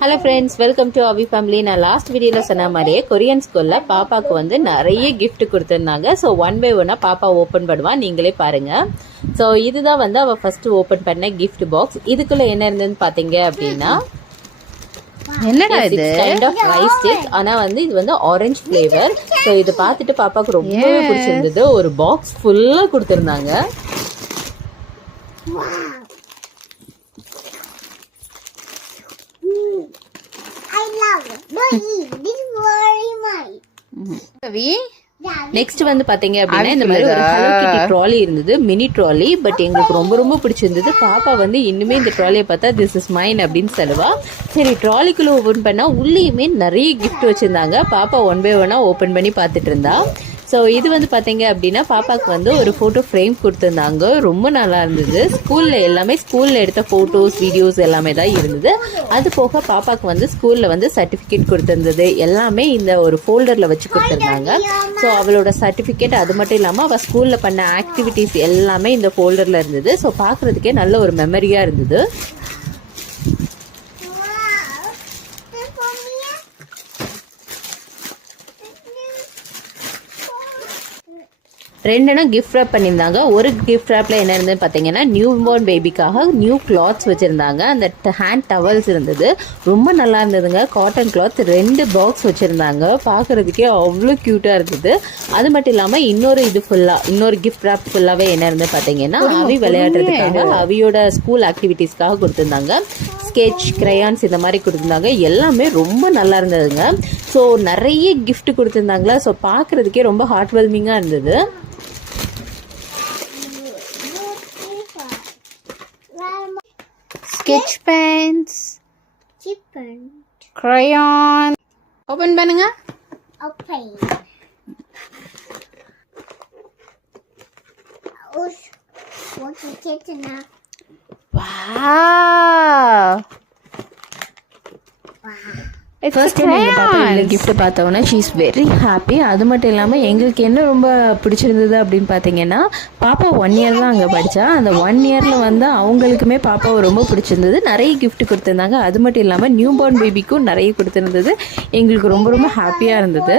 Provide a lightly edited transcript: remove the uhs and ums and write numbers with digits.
Hello friends, welcome to Avi family. நான் last வீடியோவில் சொன்ன மாதிரியே கொரியன் ஸ்கூலில் பாப்பாவுக்கு வந்து நிறைய கிஃப்ட் கொடுத்துருந்தாங்க. ஸோ ஒன் பை ஒன்னாக பாப்பா ஓப்பன் பண்ணுவா, நீங்களே பாருங்கள். ஸோ இதுதான் வந்து அவள் ஃபஸ்ட்டு ஓப்பன் பண்ண கிஃப்ட் பாக்ஸ். இதுக்குள்ளே என்ன இருந்ததுன்னு பார்த்தீங்க அப்படின்னா, என்னடா இது கைண்ட் ஆஃப் ரைஸ் கேக். ஆனா வந்து இது வந்து ஆரஞ்சு ஃப்ளேவர். ஸோ இதை பார்த்துட்டு பாப்பாவுக்கு ரொம்பவே பிடிச்சிருந்தது. ஒரு பாக்ஸ் ஃபுல்லாக கொடுத்துருந்தாங்க. நெக்ஸ்ட் வந்து பாத்தீங்க அப்படின்னா, இந்த மாதிரி ஒரு ஹலோ கிட்டி ட்ராலி இருந்தது, மினி ட்ராலி. பட் எங்களுக்கு ரொம்ப ரொம்ப பிடிச்சிருந்தது. பாப்பா வந்து இன்னுமே இந்த ட்ராலியை பார்த்தா திஸ் இஸ் மைன் அப்படின்னு சொல்லுவா. சரி, ட்ராலிக்குள்ள ஓபன் பண்ணா உள்ளேயுமே நிறைய கிஃப்ட் வச்சிருந்தாங்க. பாப்பா ஒன் பை ஒன்னா ஓபன் பண்ணி பார்த்துட்டு இருந்தா. ஸோ இது வந்து பார்த்தீங்க அப்படின்னா, பாப்பாவுக்கு வந்து ஒரு ஃபோட்டோ ஃப்ரேம் கொடுத்துருந்தாங்க. ரொம்ப நல்லா இருந்தது. ஸ்கூலில் எடுத்த ஃபோட்டோஸ், வீடியோஸ் எல்லாமே தான் இருந்தது. அது போக பாப்பாவுக்கு வந்து ஸ்கூலில் வந்து சர்டிஃபிகேட் கொடுத்துருந்தது. எல்லாமே இந்த ஒரு ஃபோல்டரில் வச்சு கொடுத்துருந்தாங்க. ஸோ அவளோட சர்டிஃபிகேட், அது மட்டும் இல்லாமல் அவள் ஸ்கூலில் பண்ண ஆக்டிவிட்டீஸ் எல்லாமே இந்த ஃபோல்டரில் இருந்தது. ஸோ பார்க்குறதுக்கே நல்ல ஒரு மெமரியாக இருந்தது. ரெண்டுனா கிஃப்ட் ரேப் பண்ணியிருந்தாங்க. ஒரு கிஃப்ட் ரேப்பில் என்ன இருந்ததுன்னு பார்த்தீங்கன்னா, நியூ பார்ன் பேபிக்காக நியூ கிளாத்ஸ் வச்சுருந்தாங்க. அந்த ஹேண்ட் டவல்ஸ் இருந்தது, ரொம்ப நல்லா இருந்ததுங்க. காட்டன் கிளாத் 2 பாக்ஸ் வச்சுருந்தாங்க. பார்க்குறதுக்கே அவ்வளோ க்யூட்டாக இருந்தது. அது மட்டும் இல்லாமல் இன்னொரு கிஃப்ட் ரேப் ஃபுல்லாகவே என்ன இருந்து பார்த்தீங்கன்னா, அவி விளையாடுறதுக்காக அவியோட ஸ்கூல் ஆக்டிவிட்டீஸ்க்காக கொடுத்துருந்தாங்க. ஸ்கெட்ச், கிரையான்ஸ் இந்த மாதிரி கொடுத்துருந்தாங்க. எல்லாமே ரொம்ப நல்லா இருந்ததுங்க. ஸோ நிறைய கிஃப்ட் கொடுத்துருந்தாங்களா. ஸோ பார்க்குறதுக்கே ரொம்ப ஹார்ட் வார்மிங்காக இருந்தது. Sketch Benz, crayon. ஓபன் பண்ணுங்க. வாவ், ஃபர்ஸ்ட் டைம் எங்கள் பாப்பா இந்த கிஃப்ட்டை பார்த்தோன்னா ஷீ இஸ் வெரி ஹாப்பி. அது மட்டும் இல்லாமல் எங்களுக்கு என்ன ரொம்ப பிடிச்சிருந்தது அப்படின்னு பார்த்தீங்கன்னா, பாப்பா 1 இயர் தான் அங்கே படித்தா. அந்த 1 இயரில் வந்து அவங்களுக்குமே பாப்பாவை ரொம்ப பிடிச்சிருந்தது. நிறைய கிஃப்ட் கொடுத்துருந்தாங்க. அது மட்டும் இல்லாமல் நியூ பார்ன் பேபிக்கும் நிறைய கொடுத்துருந்தது. எங்களுக்கு ரொம்ப ரொம்ப ஹாப்பியாக இருந்தது.